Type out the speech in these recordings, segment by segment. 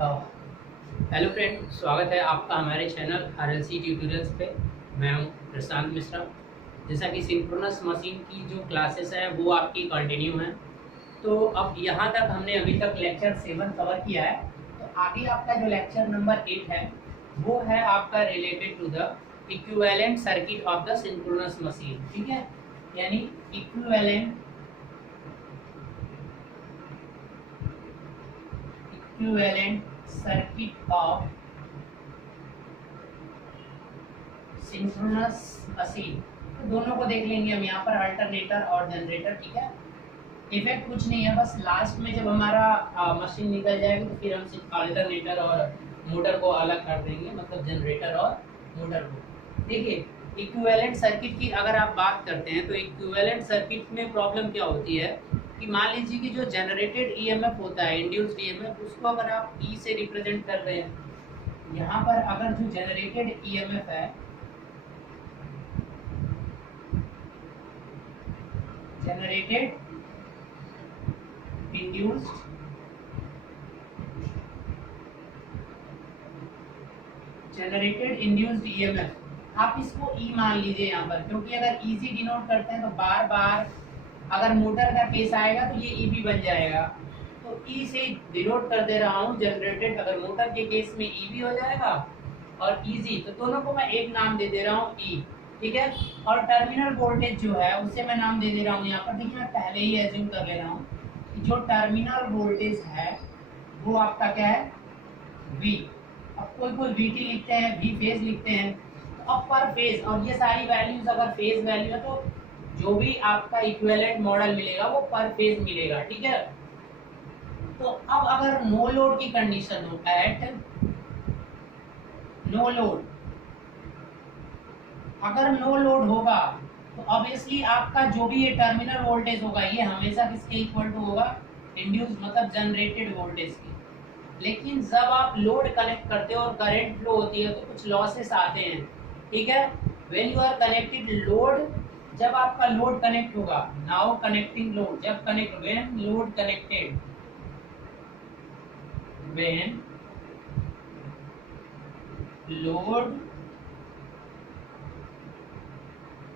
Hello friend, स्वागत है आपका हमारे चैनल RLC ट्यूटोरियल्स पे। मैं हूं प्रशांत मिश्रा। जैसा कि सिंक्रोनस मशीन की जो क्लासेस हैं वो आपकी कंटिन्यू हैं। तो अब यहाँ तक हमने अभी तक लेक्चर 7 कवर किया है। तो आगे आपका जो लेक्चर नंबर 8 है वो है आपका related to the equivalent circuit of the synchronous machine. ठीक है, यानी equivalent circuit of synchronous machine. तो दोनों को देख लेंगे हम यहाँ पर, अल्टरनेटर और जनरेटर। ठीक है, इफेक्ट कुछ नहीं है, बस लास्ट में जब हमारा मशीन निकल जाएगी तो फिर हम अल्टरनेटर और मोटर को अलग कर देंगे, मतलब जनरेटर और मोटर को। देखिए, इक्विवेलेंट सर्किट की अगर आप बात करते हैं तो इक्विवेलेंट सर्किट में प्रॉब्लम क्या होती है कि मान लीजिए कि जो जनरेटेड ईएमएफ होता है, इंड्यूस्ड ईएमएफ, उसको अगर आप ई से रिप्रेजेंट कर रहे हैं, यहाँ पर अगर जो जनरेटेड ईएमएफ है, जनरेटेड इंड्यूस्ड ईएमएफ, आप इसको ई मान लीजिए यहाँ पर, क्योंकि अगर ई से डिनोट करते हैं तो बार बार अगर मोटर का केस आएगा तो ये ई भी बन जाएगा। तो ई से डिनोट कर दे रहा हूँ जनरेटेड, अगर मोटर के केस में ई भी हो जाएगा और ईजी, तो दोनों को मैं एक नाम दे दे रहा हूँ ई। ठीक है, और टर्मिनल वोल्टेज जो है उसे मैं नाम दे दे रहा हूँ यहाँ पर। देखिए, मैं पहले ही एज्यूम कर ले रहा हूँ कि जो टर्मिनल वोल्टेज है वो आपका क्या है, वी। अब कोई कोई वीटी लिखते हैं, वी फेज लिखते हैं। तो अब पर फेज, और ये सारी वैल्यूज अगर फेज वैल्यू है तो जो भी आपका इक्विवेलेंट मॉडल मिलेगा वो पर फेज मिलेगा। ठीक है, तो अब अगर नो लोड की कंडीशन हो, एट नो लोड, अगर नो लोड होगा तो ऑब्वियसली आपका जो भी ये टर्मिनल वोल्टेज होगा ये हमेशा किसके इक्वल टू होगा, इंड्यूस मतलब जनरेटेड वोल्टेज की। लेकिन जब आप लोड कनेक्ट करते हो और करंट फ्लो होती है तो कुछ लॉसेस आते हैं। ठीक है, when you are connected load, जब आपका लोड कनेक्ट होगा, नाउ कनेक्टिंग लोड, जब connect, when load connected, when load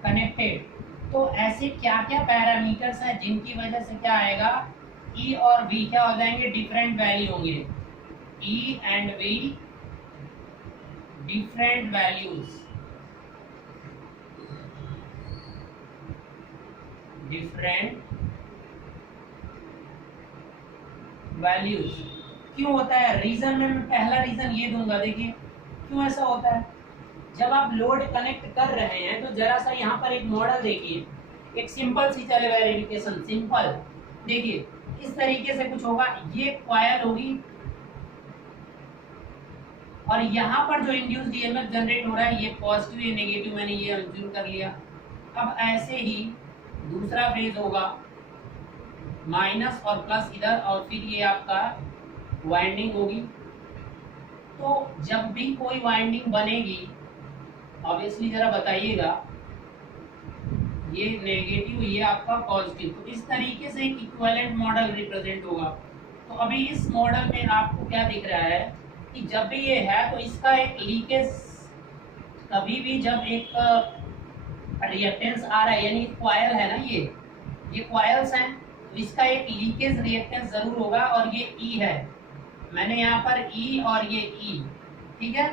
connected, तो ऐसे क्या क्या पैरामीटर्स हैं जिनकी वजह से क्या आएगा, ई और वी क्या हो जाएंगे, डिफरेंट वैल्यू होंगे। E and V different values, different values. क्यों होता है, रीजन में मैं पहला रीजन ये दूंगा। देखिए क्यों ऐसा होता है, जब आप लोड कनेक्ट कर रहे हैं तो जरा सा यहाँ पर एक मॉडल देखिए, एक सिंपल सी चले वेरिफिकेशन, सिंपल। देखिए इस तरीके से कुछ होगा, ये कॉइल होगी और यहाँ पर जो इंड्यूस्ड ईएमएफ जनरेट हो रहा है ये पॉजिटिव या नेगेटिव, मैंने ये अज्यूम कर लिया। अब ऐसे ही दूसरा फेज होगा, माइनस और प्लस इधर, और फिर ये आपका वाइंडिंग होगी। तो जब भी कोई वाइंडिंग बनेगी ऑब्वियसली जरा बताइएगा, ये नेगेटिव ये आपका पॉजिटिव, तो इस तरीके से एक इक्विवेलेंट मॉडल रिप्रेजेंट होगा। तो अभी इस मॉडल में आपको क्या दिख रहा है कि जब भी ये है तो इसका एक लीकेज, कभी भी जब एक रिएक्टेंस आ रहा है, यानी कॉइल है ना, ये कॉइल्स हैं, तो इसका एक लीकेज रिएक्टेंस जरूर होगा। और ये ई है, मैंने यहाँ पर ई और ये ई, ठीक है,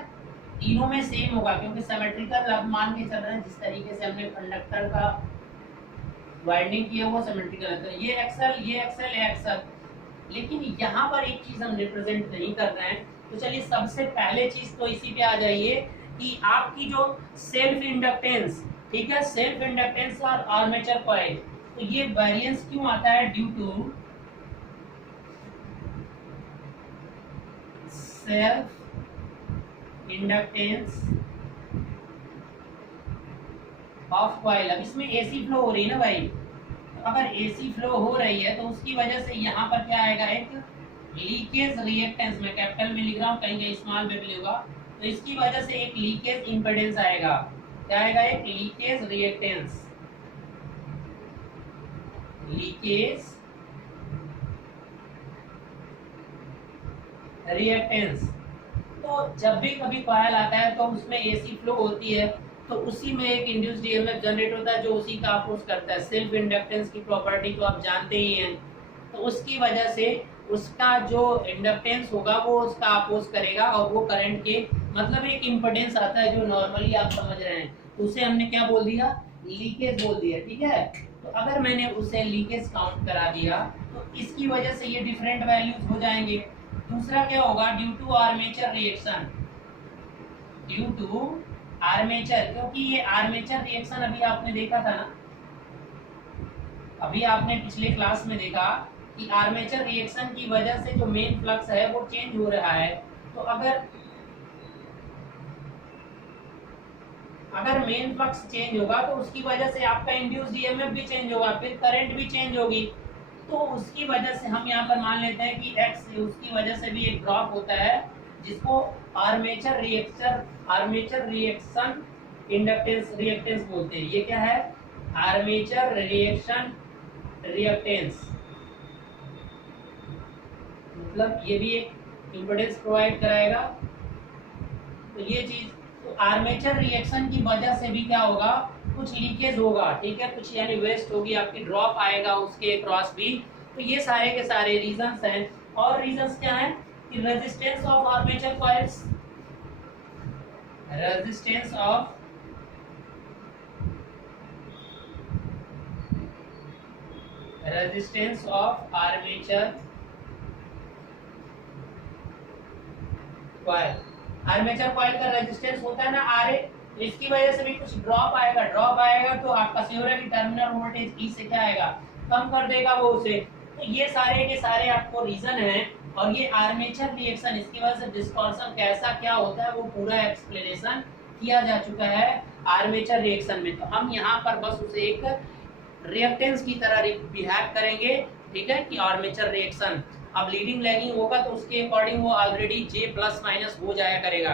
तीनों में सेम होगा क्योंकि सिमेट्रिकल अब मान के चल रहे हैं, जिस तरीके से हमने कंडक्टर का वाइंडिंग किया वो सिमेट्रिकल है। तो ये एक्सल, ये एक्सल, ये एक्सल। लेकिन यहाँ पर एक चीज हम रिप्रेजेंट नहीं कर रहे हैं। तो चलिए सबसे पहले चीज तो इसी पे आ जाइए कि आपकी जो सेल्फ इंडक्टेंस, ठीक है, सेल्फ इंडक्टेंस और आर्मेचर कॉइल, तो ये वेरिएंस क्यों आता है, due to self inductance of coil. अब इसमें एसी फ्लो हो रही है ना भाई, तो अगर एसी फ्लो हो रही है तो उसकी वजह से यहाँ पर क्या आएगा, एक लीकेज रिएक्टेंस, मैं कैपिटल में लिख रहा हूँ, कहीं कहीं स्मॉल में भी होगा, तो इसकी वजह से एक लीकेज इंपेडेंस आएगा। क्या आएगा, एक लीकेज रिएक्टेंस, लीकेज रिएक्टेंस। तो जब भी कभी कॉइल आता है तो उसमें एसी फ्लो होती है, तो उसी में एक इंड्यूस्ड ईएमएफ जनरेट होता है जो उसी का अपोज करता है। सेल्फ इंडक्टेंस की प्रॉपर्टी तो आप जानते ही हैं, तो उसकी वजह से उसका जो इंडक्टेंस होगा वो उसका अपोज करेगा और वो करंट के मतलब एक इम्पोर्टेंस आता है जो नॉर्मली आप समझ रहे हैं, तो उसे हमने क्या बोल दिया, लीकेज बोल दिया। ठीक है, तो अगर मैंने उसे लीकेज काउंट करा दिया तो इसकी वजह से ये डिफरेंट वैल्यूज हो जाएंगे। दूसरा क्या होगा, due to armature reaction, due to armature, क्योंकि ये आर्मेचर रिएक्शन अभी आपने देखा था ना, अभी आपने पिछले क्लास में देखा कि आर्मेचर रिएक्शन की वजह से जो मेन फ्लक्स है वो चेंज हो रहा है। तो अगर मेन फ्लक्स चेंज होगा तो उसकी वजह से आपका इंड्यूस्ड ईएमएफ भी चेंज होगा, फिर करंट भी चेंज होगी। तो उसकी वजह से हम यहाँ पर मान लेते हैं कि एक्स, उसकी वजह से भी एक ड्रॉप होता है जिसको आर्मेचर रिएक्शन इंडक्टेंस रिएक्टेंस बोलते हैं। ये क्या है, आर्मेचर रिएक्शन रिएक्टेंस, मतलब ये भी एक इम्पोर्टेंस प्रोवाइड कराएगा। तो ये चीज, तो आर्मेचर रिएक्शन की वजह से भी क्या होगा, कुछ लीकेज होगा। ठीक है, कुछ यानी वेस्ट होगी, आपकी ड्रॉप आएगा उसके क्रॉस भी। तो ये सारे के सारे रीजंस हैं। और रीजंस क्या हैं कि resistance of armature coils, resistance of armature coil, armature coil का रेजिस्टेंस होता है ना आर, तो इसकी वजह से भी कुछ ड्रॉप आएगा तो आपका श्योर है कि टर्मिनल वोल्टेज ई से क्या आएगा, कम कर देगा वो उसे। तो ये सारे के सारे आपको रीजन हैं। और ये आर्मेचर रिएक्शन, इसकी वजह से डिस्टॉर्शन कैसा क्या होता है वो पूरा एक्सप्लेनेशन किया जा चुका है आर्मेचर रिएक्शन में। तो हम यहाँ पर बस उसे एक रिएक्टेंस की तरह बिहेव करेंगे। ठीक है, कि आर्मेचर रिएक्शन अब लीडिंग लैगिंग होगा तो उसके अकॉर्डिंग वो ऑलरेडी जे प्लस माइनस हो जाया करेगा।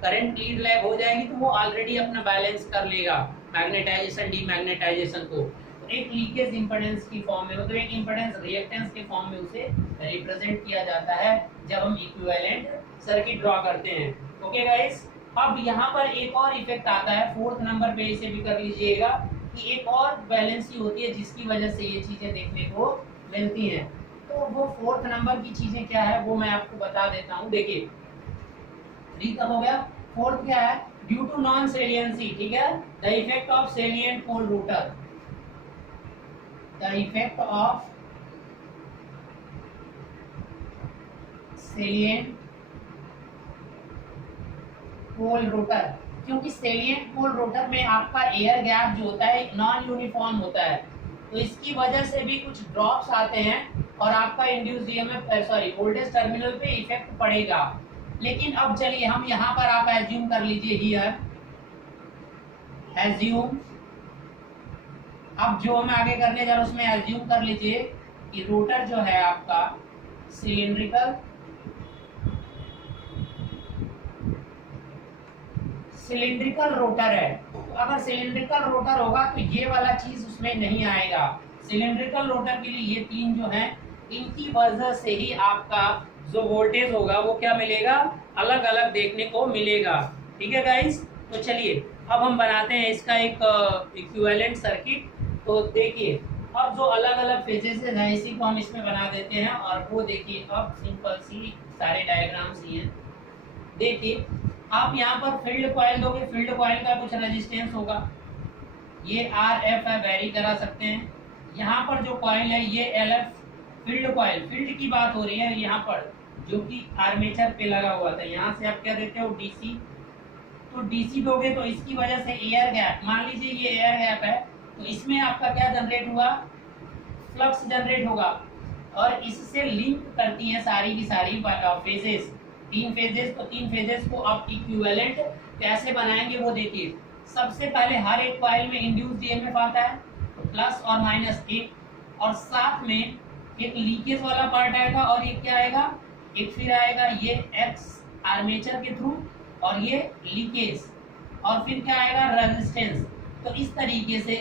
करंट लीड लैग हो जाएगी तो वो ऑलरेडी अपना बैलेंस कर लेगा मैग्नेटाइजेशन डीमैग्नेटाइजेशन को। तो एक लीकेज इंपेडेंस की फॉर्म में, मतलब एक इंपेडेंस रिएक्टेंस के फॉर्म में उसे रिप्रेजेंट किया जाता है जब हम इक्विवेलेंट सर्किट ड्रॉ करते हैं। ओके गाइस, अब यहाँ पर एक और इफेक्ट आता है, फोर्थ नंबर पे इसे भी कर लीजिएगा कि एक और बैलेंसी होती है जिसकी वजह से ये चीजें देखने को मिलती हैं। तो वो फोर्थ नंबर की चीजें क्या है वो मैं आपको बता देता हूँ। देखिए, 3 कब हो गया, फोर्थ क्या है, ड्यू टू नॉन सेलियंसी। ठीक है, the effect of salient pole rotor, the effect of salient pole rotor, क्योंकि सेलिएंट पोल रोटर में आपका एयर गैप जो होता है नॉन यूनिफॉर्म होता है, तो इसकी वजह से भी कुछ ड्रॉप्स आते हैं और आपका इंड्यूस्ड ईएमएफ वोल्टेज टर्मिनल पे इफेक्ट पड़ेगा। लेकिन अब चलिए हम यहाँ पर आप एज्यूम कर लीजिए, हियर एज्यूम, अब जो मैं आगे करने जा रहा हूँ उसमें एज्यूम कर लीजिए कि रोटर जो है आपका सिलिंड्रिकल रोटर है। तो अगर सिलिंड्रिकल रोटर होगा तो ये वाला चीज उसमें नहीं आएगा। सिलिंड्रिकल रोटर के लिए ये 3 जो हैं, इनकी वजह से ही आपका जो वोल्टेज होगा वो क्या मिलेगा, अलग अलग देखने को मिलेगा। ठीक है गाइस, तो चलिए अब हम बनाते हैं इसका एक इक्विवेलेंट सर्किट। तो देखिए, अब जो अलग अलग फेजेस हैं इसी को हम इसमें बना देते हैं। और वो देखिए, अब सिंपल सी सारे डायग्राम्स ही हैं। देखिए, आप यहाँ पर फील्ड कॉइल दोगे, फील्ड कॉइल का कुछ रेजिस्टेंस होगा, ये आर एफ है, वेरी करा सकते हैं। यहाँ पर जो कॉइल है ये L F, field coil, field की बात हो रही है यहाँ पर, जो कि आर्मेचर पे लगा हुआ था। यहाँ से आप क्या देते हो, डीसी। तो डीसी दोगे तो इसकी वजह से एयर गैप, मान लीजिए ये एयर गैप है, तो इसमें आपका क्या जनरेट हुआ, फ्लक्स जनरेट होगा। और इससे लिंक करती है सारी की सारी फेजेस, 3 फेजेस। तो 3 फेजेस को आप इक्विवेलेंट कैसे बनाएंगे वो देखिए। सबसे पहले हर एक कॉइल में इंड्यूस्ड ईएमएफ आता है, तो प्लस और माइनस एक, और साथ में एक लीकेज वाला पार्ट आएगा, और ये क्या आएगा, एक फिर आएगा ये एक्स आर्मेचर के थ्रू, और ये लीकेज, और फिर क्या आएगा, रेजिस्टेंस। तो इस तरीके से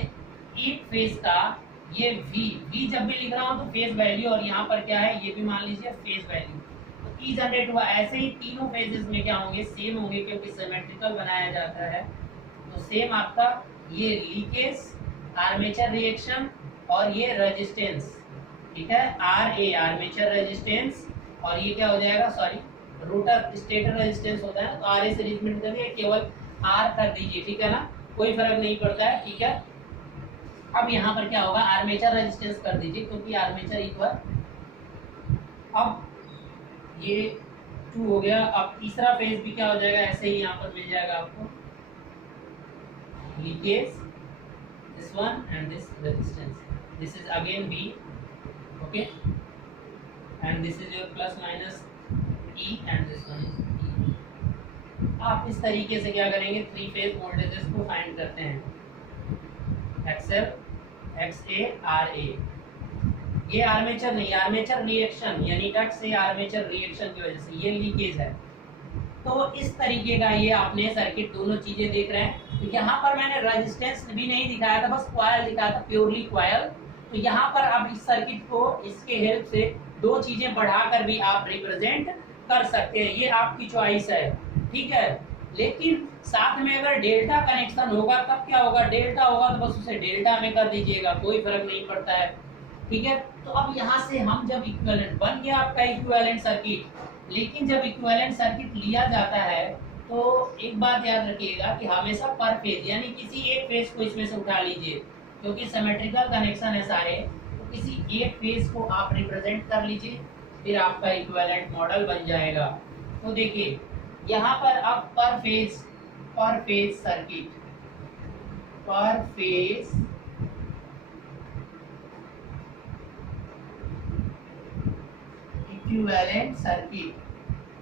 एक फेज का ये वी जब भी लिख रहा हूँ तो फेज वैल्यू, और यहाँ पर क्या है ये भी मान लीजिए फेज वैल्यू। तो ई जनरेट हुआ। ऐसे ही तीनों फेजेस में क्या होंगे, सेम होंगे, क्योंकि सिमेट्रिकल बनाया जाता है। तो सेम आपका ये लीकेज, आर्मेचर रिएक्शन और ये रेजिस्टेंस, ठीक है, आर ए आर्मेचर रेजिस्टेंस, और ये क्या हो जाएगा, सॉरी रोटर स्टेटर रेजिस्टेंस होता है, तो आर ए से रिप्रेजेंट करके केवल आर कर दीजिए, ठीक है ना, कोई फर्क नहीं पड़ता है, ठीक है। अब यहाँ पर क्या होगा, आर्मेचर रेजिस्टेंस कर दीजिए, क्योंकि आर्मेचर इक्वल, अब ये 2 हो गया। अब तीसरा फेज भी क्या हो जाएगा, ऐसे ही यहाँ पर मिल जाएगा आपको, leakage, this one and this resistance, this is again B, okay, and this is your plus minus E and this one is E। आप इस तरीके से क्या करेंगे, 3 फेज वोल्टेजेस को फाइंड करते हैं, XL, XA, RA। ये आर्मेचर नहीं, आर्मेचर रिएक्शन यानी टच से आर्मेचर रिएक्शन की वजह से ये लीकेज है। तो इस तरीके का ये आपने सर्किट दोनों चीजें देख रहे हैं। तो यहाँ पर मैंने रेजिस्टेंस भी नहीं दिखाया था, बस कॉइल दिखाया था, प्योरली कॉइल। तो यहाँ पर अब इस सर्किट को इसके हेल्प से 2 चीजें बढ़ाकर भी आप रिप्रेजेंट कर सकते हैं, ये आपकी चॉइस है, ठीक है। लेकिन साथ में अगर डेल्टा कनेक्शन होगा तब क्या होगा, डेल्टा होगा तो बस उसे डेल्टा में कर दीजिएगा, कोई फर्क नहीं पड़ता है, ठीक है। तो अब यहाँ से हम जब इक्विवेलेंट बन गया आपका इक्विवेलेंट सर्किट, लेकिन जब इक्विवेलेंट सर्किट लिया जाता है तो एक बात याद रखिएगा कि हमेशा पर फेज यानी किसी एक फेज को इसमें से उठा लीजिए, क्योंकि सिमेट्रिकल कनेक्शन है सारे, तो किसी एक फेज को आप रिप्रेजेंट कर लीजिए, फिर आपका इक्विवेलेंट मॉडल बन जाएगा। तो देखिए यहाँ पर अब पर फेज सर्किट, पर फेज इक्विवेलेंट सर्किट,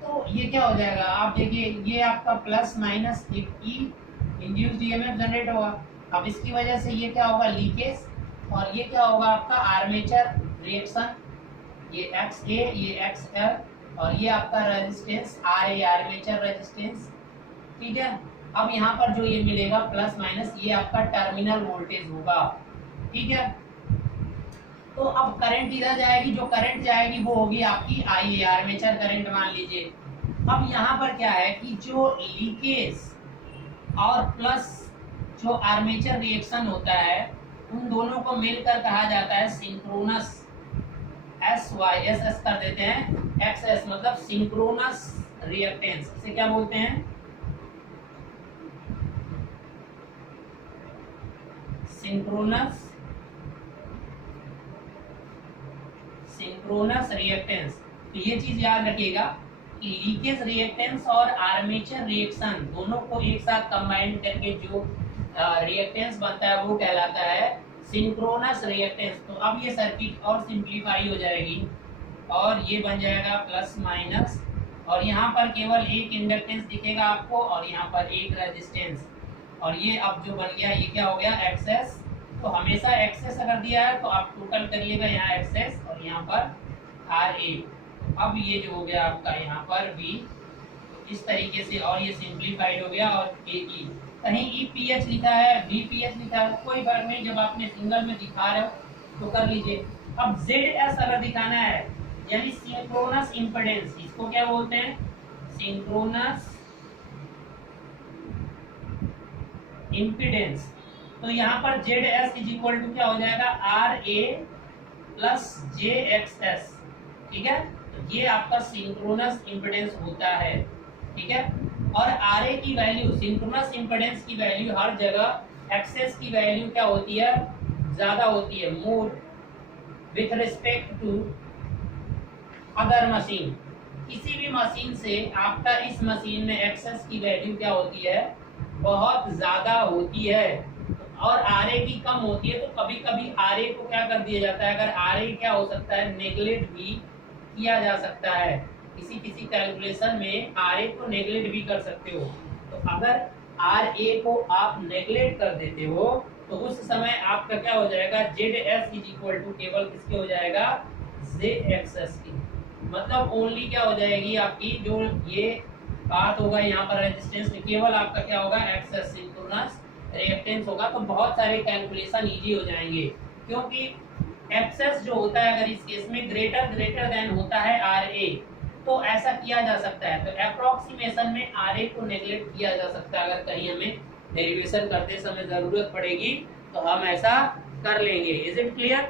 तो ये क्या हो जाएगा, आप देखिए ये आपका प्लस माइनस एक ई इंड्यूस्ड ईएमएफ जनरेट होगा। अब इसकी वजह से ये क्या होगा, लीकेज, और ये क्या होगा आपका आर्मेचर रिएक्शन, ये एक्स ए, ये एक्स एल, और ये आपका resistance R A, armature resistance, ठीक है। अब यहाँ पर जो ये मिलेगा प्लस माइनस, ये आपका टर्मिनल वोल्टेज होगा, ठीक है। तो अब करंट इधर जाएगी, जो करंट जाएगी वो होगी आपकी आई ए, आर्मेचर करंट मान लीजिए। अब यहाँ पर क्या है कि जो लीकेज और प्लस जो आर्मेचर रिएक्शन होता है उन दोनों को मिलकर कहा जाता है synchronous, S Y S S कर देते हैं, एक्स एस मतलब सिंक्रोनस रिएक्टेंस। इसे क्या बोलते हैं, सिंक्रोनस रिएक्टेंस। तो ये चीज याद रखिएगा कि लीकेज रिएक्टेंस और आर्मेचर रिएक्शन दोनों को एक साथ कंबाइन करके जो रिएक्टेंस बनता है वो कहलाता है सिंक्रोनस रिएक्टेंस। तो अब ये सर्किट और सिंप्लीफाई हो जाएगी और ये बन जाएगा प्लस माइनस, और यहाँ पर केवल एक इंडक्टेंस दिखेगा आपको और यहाँ पर एक रेजिस्टेंस, और ये अब जो बन गया ये क्या हो गया, एक्सेस। तो हमेशा एक्सेस अगर दिया है तो आप टोटल करिएगा यहाँ एक्सेस और यहाँ पर आर ए। अब ये जो हो गया आपका यहाँ पर वी, इस तरीके से, और ये सिंप्लीफाइड हो गया, और ए ई, कहीं ई पी एच लिखा है, वी पी एच लिखा है, कोई फर्क नहीं, जब आपने सिंगल में दिखा रहे हो तो कर लीजिए। अब जेड एस अगर दिखाना है यानी सिंक्रोनस इम्पीडेंस, इसको क्या बोलते हैं, सिंक्रोनस इम्पीडेंस। तो यहाँ पर Z S is equal to क्या हो जाएगा, R A plus J X S, ठीक है। तो ये आपका सिंक्रोनस इम्पीडेंस होता है, ठीक है। और आर ए की वैल्यू, सिंक्रोनस इम्पीडेंस की वैल्यू हर जगह एक्सेस की वैल्यू क्या होती है, ज्यादा होती है, more with respect to other machine. किसी भी मशीन से आपका इस मशीन में एक्सेस की वैल्यू क्या होती है, बहुत ज्यादा होती है, और आर ए की कम होती है। तो कभी कभी आर ए को क्या कर दिया जाता है, अगर आर ए क्या हो सकता है, नेग्लेक्ट भी किया जा सकता है, किसी किसी कैलकुलेशन में आर ए को नेग्लेक्ट भी कर सकते हो। तो अगर आर ए को आप नेग्लेक्ट कर देते हो तो उस समय आपका क्या हो जाएगा, Z S is equal to केवल किसके हो जाएगा, जे एक्स एस की, मतलब ओनली क्या हो जाएगी आपकी, जो ये बात होगा यहाँ पर रेजिस्टेंस में, केवल आपका क्या होगा, एक्सेस सिंक्रोनस रिएक्टेंस होगा। तो बहुत सारे कैलकुलेशन इजी हो जाएंगे, क्योंकि एक्सेस जो होता है अगर इस केस में ग्रेटर देन होता है आर ए, तो ऐसा किया जा सकता है। तो अप्रोक्सीमेशन में आरए को नेग्लेक्ट किया जा सकता है, अगर कहीं हमें डेरिवेशन करते समय जरूरत पड़ेगी तो हम ऐसा कर लेंगे। Is it clear?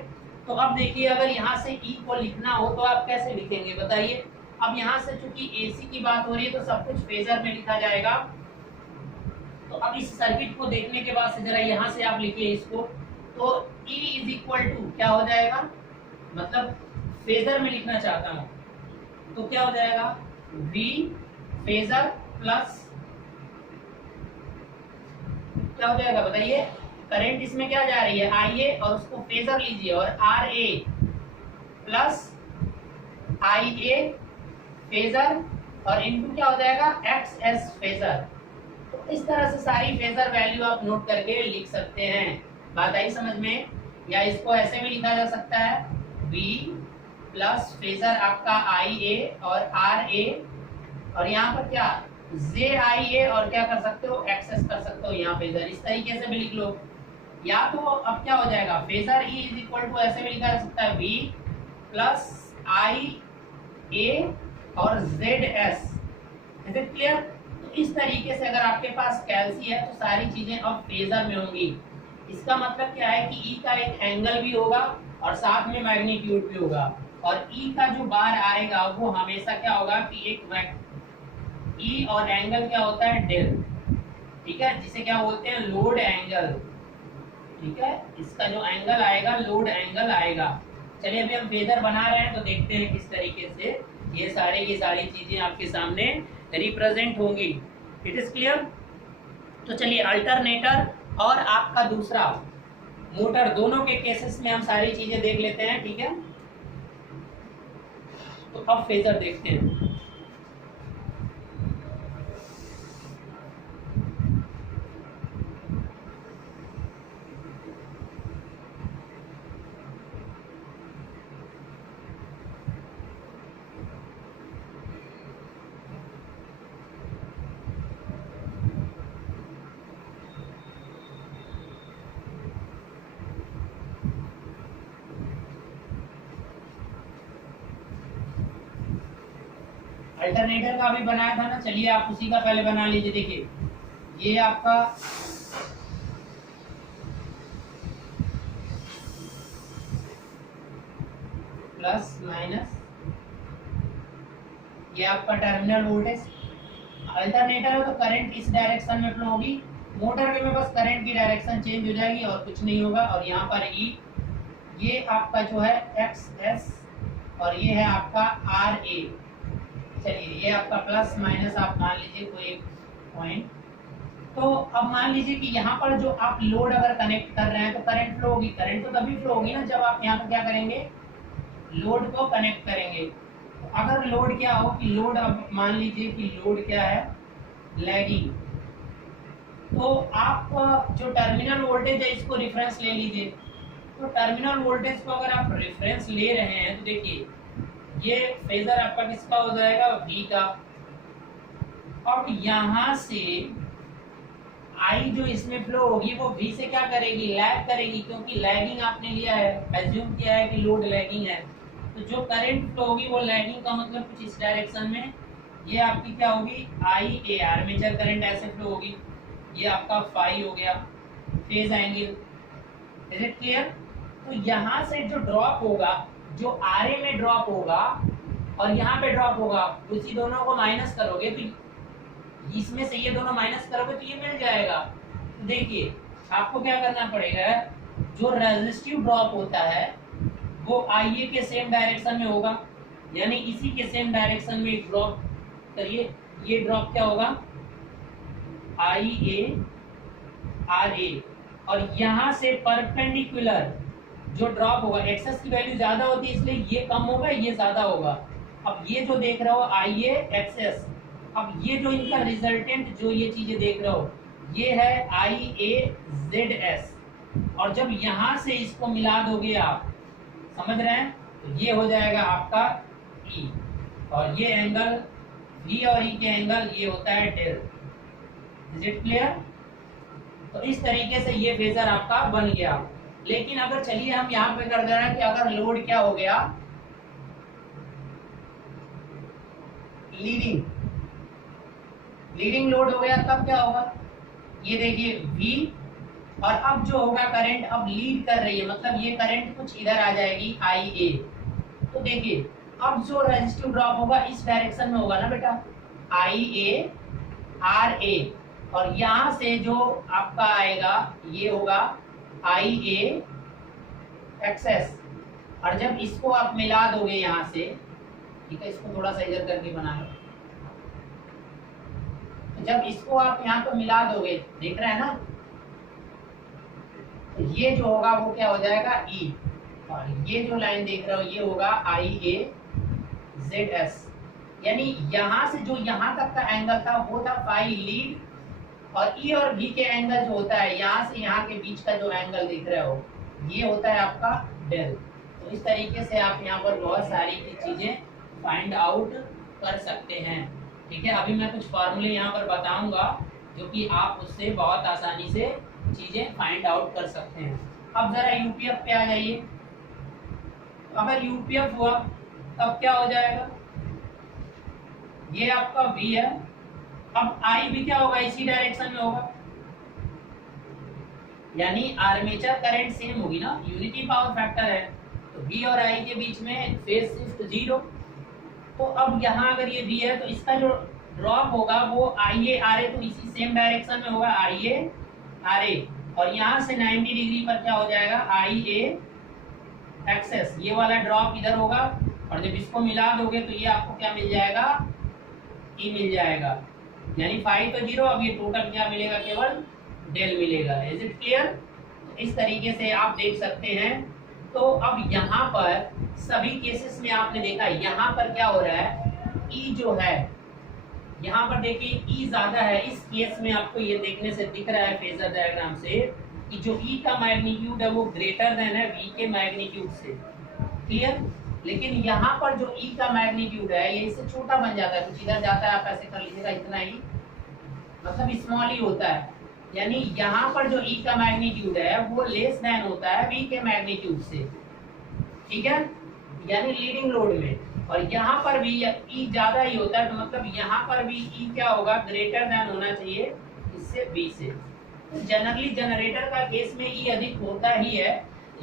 तो अब देखिए, अगर यहाँ से ई को लिखना हो तो आप कैसे लिखेंगे बताइए। अब यहाँ से चूंकि एसी की बात हो रही है तो सब कुछ फेजर में लिखा जाएगा। तो अब इस सर्किट को देखने के बाद से जरा यहाँ से आप लिखिए इसको, तो E इज इक्वल टू क्या हो जाएगा, मतलब फेजर में लिखना चाहता हूं तो क्या हो जाएगा, V फेजर प्लस क्या हो जाएगा बताइए, करंट इसमें क्या जा रही है IA और उसको फेजर लीजिए, और RA प्लस IA फेजर और इनटू क्या हो जाएगा XS फेजर। तो इस तरह से सारी फेजर वैल्यू आप नोट करके लिख सकते हैं। बात आई समझ में? या इसको ऐसे भी लिखा जा सकता है, V प्लस फेजर आपका IA और RA, और यहाँ पर क्या JIA, और क्या कर सकते हो XS कर सकते हो यहाँ फेजर। इस तरीके से भी लिख लो। या तो अब क्या हो जाएगा, phasor E is equal to ऐसे भी लिखा जा सकता है, V प्लस IA और ZS। Is it clear? तो इस तरीके से अगर आपके पास कैल्सी है तो सारी चीजें अब फेजर में होंगी। इसका मतलब क्या है कि E का एक एंगल भी होगा और साथ में मैग्नीट्यूड भी होगा, और E का जो बार आएगा वो हमेशा क्या होगा कि एक E और एंगल क्या होता है डेल, ठीक है, जिसे क्या बोलते हैं लोड एंगल, ठीक है। इसका जो एंगल आएगा लोड एंगल आएगा। चलिए अभी हम फेजर बना रहे हैं तो देखते हैं किस तरीके से ये सारी चीजें आपके सामने रिप्रेजेंट होंगी। It is clear? तो चलिए अल्टरनेटर और आपका दूसरा मोटर, दोनों के केसेस में हम सारी चीजें देख लेते हैं, ठीक है। तो अब फेजर देखते हैं। अल्टरनेटर का भी बनाया था ना, चलिए आप उसी का पहले बना लीजिए। देखिए ये आपका प्लस माइनस, ये आपका टर्मिनल वोल्टेज। अल्टरनेटर है तो करंट इस डायरेक्शन में फ्लो होगी, मोटर में बस करंट की डायरेक्शन चेंज हो जाएगी और कुछ नहीं होगा। और यहाँ पर E, ये आपका जो है XS और ये है आपका RA। चलिए ये आपका प्लस माइनस आप मान लीजिए कोई एक पॉइंट। तो अब मान लीजिए कि यहाँ पर जो आप लोड अगर कनेक्ट कर रहे हैं तो करंट फ्लो होगी। करंट तो तभी फ्लो होगी ना जब आप यहाँ पर क्या करेंगे, लोड को कनेक्ट करेंगे। तो अगर लोड क्या हो कि लोड, अब मान लीजिए कि लोड क्या है लैगिंग, तो आप जो टर्मिनल वोल्टेज है इसको रेफरेंस ले लीजिए। तो टर्मिनल वोल्टेज को अगर आप रेफरेंस ले रहे हैं तो देखिए ये फेजर आपका किसका हो जाएगा, V का। अब यहाँ से I जो इसमें फ्लो होगी वो V से क्या करेगी, लैग करेगी, क्योंकि लैगिंग आपने लिया है, एज्यूम किया है कि लोड लैगिंग है। तो जो करंट फ्लो होगी वो लैगिंग का मतलब कुछ इस डायरेक्शन में, ये आपकी क्या होगी IA, आर्मेचर करंट ऐसे फ्लो होगी। ये आपका फाई हो गया phase angle. Is it clear? तो यहाँ से जो ड्रॉप होगा, जो RA में ड्रॉप होगा और यहाँ पे ड्रॉप होगा, उसी दोनों को माइनस करोगे तो इसमें से ये दोनों माइनस करोगे तो ये मिल जाएगा। तो देखिए आपको क्या करना पड़ेगा, जो रेजिस्टिव ड्रॉप होता है वो IA के सेम डायरेक्शन में होगा, यानी इसी के सेम डायरेक्शन में ड्रॉप करिए। ये ड्रॉप क्या होगा IA RA, और यहाँ से परपेंडिकुलर जो ड्रॉप होगा, एक्सेस की वैल्यू ज्यादा होती है इसलिए ये कम होगा, ये ज्यादा होगा। अब ये जो देख रहे हो IA XS, अब ये जो इनका रिजल्टेंट जो ये चीजें देख रहे हो ये है IA ZS, और जब यहाँ से इसको मिला दोगे आप, समझ रहे हैं, तो ये हो जाएगा आपका E, और ये एंगल V और E के एंगल ये होता है डेल। Is it clear? तो इस तरीके से ये फेजर आपका बन गया। लेकिन अगर चलिए हम यहाँ पे कर दे रहे हैं कि अगर लोड क्या हो गया, लीडिंग, लीडिंग लोड हो गया तब क्या होगा, ये देखिए V, और अब जो होगा करंट अब लीड कर रही है, मतलब ये करंट कुछ इधर आ जाएगी IA। तो देखिए अब जो रेजिस्टिव ड्रॉप होगा इस डायरेक्शन में होगा ना बेटा, IA RA, और यहां से जो आपका आएगा ये होगा IA XS, और जब इसको आप मिला दोगे यहां से, ठीक है, इसको थोड़ा सा इधर करके बना लो, जब इसको आप यहाँ पे मिला दोगे, देख रहे हैं ना, तो ये जो होगा वो क्या हो जाएगा E, और ये जो लाइन देख रहे हो ये होगा IA ZS, यानी यहाँ से जो यहाँ तक का एंगल था वो था फाई लीड, और E और V के एंगल जो होता है यहाँ से यहाँ के बीच का जो एंगल देख रहे हो ये होता है आपका डेल। तो इस तरीके से आप यहाँ पर बहुत सारी चीजें फाइंड आउट कर सकते हैं, ठीक है। अभी मैं कुछ फॉर्मूले यहाँ पर बताऊंगा जो कि आप उससे बहुत आसानी से चीजें फाइंड आउट कर सकते हैं। अब जरा यूपीएफ पे आ जाइए, अगर यूपीएफ हुआ तब क्या हो जाएगा, ये आपका V है, अब I भी क्या होगा, इसी डायरेक्शन में होगा, यानी आर्मेचर करंट सेम होगी ना, यूनिटी पावर फैक्टर है, तो V और I के बीच में फेज शिफ्ट 0। तो अब यहाँ अगर ये V है तो इसका जो ड्रॉप होगा वो IA RA, तो इसी सेम डायरेक्शन में होगा IA RA, और यहाँ से 90 डिग्री पर क्या हो जाएगा IA XS, ये वाला ड्रॉप इधर होगा, और जब इसको मिला दोगे तो ये आपको क्या मिल जाएगा, E मिल जाएगा, यानी फाई तो 0, अब ये टोटल क्या मिलेगा, केवल डेल मिलेगा। Is it clear? इस तरीके से आप देख सकते हैं। तो अब यहाँ पर सभी केसेस में आपने देखा यहाँ पर क्या हो रहा है, E जो है यहाँ पर देखिए E ज्यादा है, इस केस में आपको ये देखने से दिख रहा है फेजर डायग्राम से कि जो E का मैग्नीट्यूड है वो ग्रेटर देन है V के मैग्नीट्यूड से, क्लियर। लेकिन यहाँ पर जो E का मैग्नीट्यूड है ये इससे छोटा बन जाता है, कुछ इधर जाता है, आप ऐसे कर लीजिएगा, इतना ही मतलब स्मॉल ही होता है, यानी यहाँ पर जो E का मैग्नीट्यूड है वो लेस देन होता है V के मैग्नीट्यूड से, ठीक है, यानी लीडिंग लोड में। और यहाँ पर भी E ज्यादा ही होता है, तो मतलब यहाँ पर भी E क्या होगा, ग्रेटर देन होना चाहिए इससे V से। तो जनरली जनरेटर का केस में E अधिक होता ही है,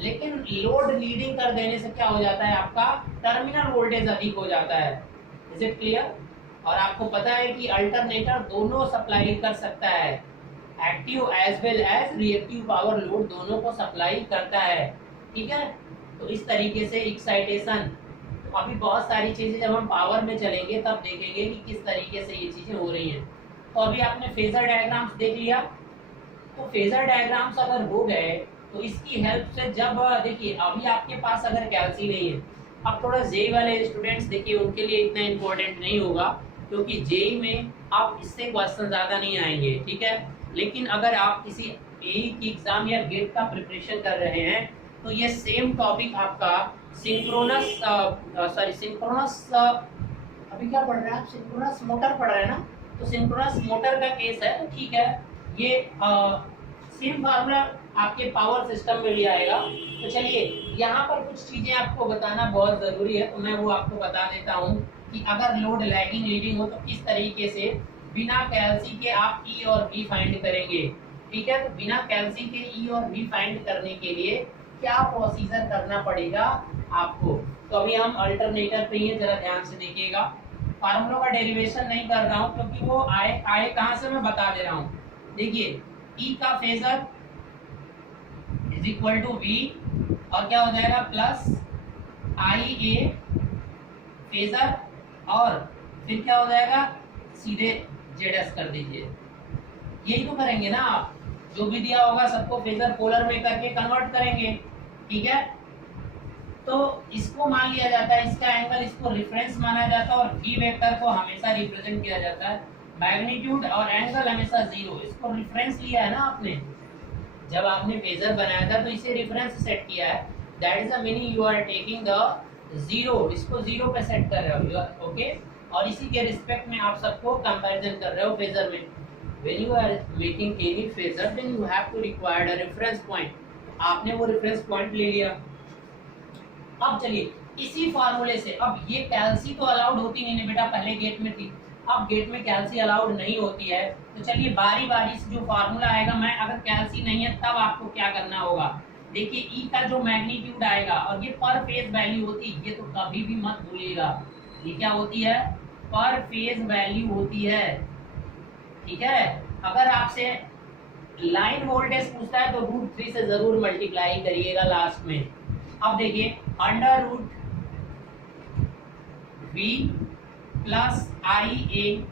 लेकिन लोड लीडिंग कर देने से क्या हो जाता है, आपका टर्मिनल वोल्टेज अधिक हो जाता है। Is it clear? और आपको पता है कि अल्टरनेटर दोनों सप्लाई कर सकता है, active as well as reactive power load दोनों को सप्लाई करता है, ठीक है। तो इस तरीके से एक्साइटेशन, तो अभी बहुत सारी चीजें जब हम पावर में चलेंगे तब देखेंगे कि किस तरीके से ये चीजें हो रही हैं। तो अभी आपने फेजर डायग्राम्स देख लिया, तो फेजर डायग्राम्स अगर हो गए तो इसकी हेल्प से जब देखिए अभी आपके पास अगर कैल्सी नहीं है, अब थोड़ा जेई वाले स्टूडेंट्स देखिए उनके लिए इतना इम्पोर्टेंट नहीं होगा, क्योंकि जेई में आप इससे क्वेश्चन ज्यादा नहीं आएंगे, ठीक है। लेकिन अगर आप किसी एई की एग्जाम या गेट का प्रिपरेशन कर रहे हैं तो ये सेम टॉपिक आपका सिंक्रोनस अभी क्या पढ़ रहे हैं आप, सिंक्रोनस मोटर पढ़ रहे हैं ना, तो सिंक्रोनस मोटर का केस है, तो ठीक है, ये सेम फार्मूला आपके पावर सिस्टम में भी आएगा। तो चलिए यहाँ पर कुछ चीजें आपको बताना बहुत जरूरी है, तो मैं वो आपको बता देता हूँ कि अगर लोड लैगिंग लीडिंग हो तो किस तरीके से बिना कैल्सी के आप E और V फाइंड करेंगे, ठीक है। तो बिना कैल्सी के E और V फाइंड करने के लिए क्या प्रोसीजर करना पड़ेगा आपको। तो अभी हम अल्टरनेटर पे ही जरा ध्यान से देखिएगा, फार्मूलों का डेरिवेशन नहीं कर रहा हूँ क्योंकि वो आए कहाँ से मैं बता दे रहा हूँ। देखिए E का phasor is equal to V, और क्या हो जाएगा प्लस IA फेजर, और फिर क्या हो जाएगा सीधे ZS कर दीजिए, यही तो करेंगे ना आप, जो भी दिया होगा सबको फेजर पोलर में करके कन्वर्ट करेंगे, ठीक है। तो इसको मान लिया जाता है, इसका एंगल इसको रेफरेंस माना जाता है, और V वेक्टर को हमेशा रिप्रेजेंट किया जाता है, मैग्नीट्यूड और एंगल हमेशा 0, इसको रेफरेंस लिया है ना आपने, जब आपने फेजर बनाया था तो इसे रेफरेंस सेट किया है, that is the meaning you are taking the 0, इसको 0 पे सेट कर रहे हो, ओके। और इसी के रिस्पेक्ट में आप सबको कंपैरिजन कर रहे हो फेजर में। When you are making any phasor, then you have to require a reference point. आपने वो reference point ले लिया। अब चलिए इसी फॉर्मूले से। अब ये कैल्सी तो अलाउड होती नहीं है बेटा, पहले गेट में थी, अब गेट में कैल्सी अलाउड नहीं होती है। तो चलिए बारी बारी से जो फार्मूला आएगा, मैं अगर कैल्सी नहीं है तब आपको क्या करना होगा। देखिए ई का जो मैग्नीट्यूड आएगा, और ये पर फेज वैल्यू होती है, ये तो कभी भी मत भूलिएगा, ये क्या होती है, पर फेज वैल्यू होती है। ठीक है, अगर आपसे लाइन वोल्टेज पूछता है तो √3 से जरूर मल्टीप्लाई करिएगा लास्ट में। अब देखिए under root v plus I a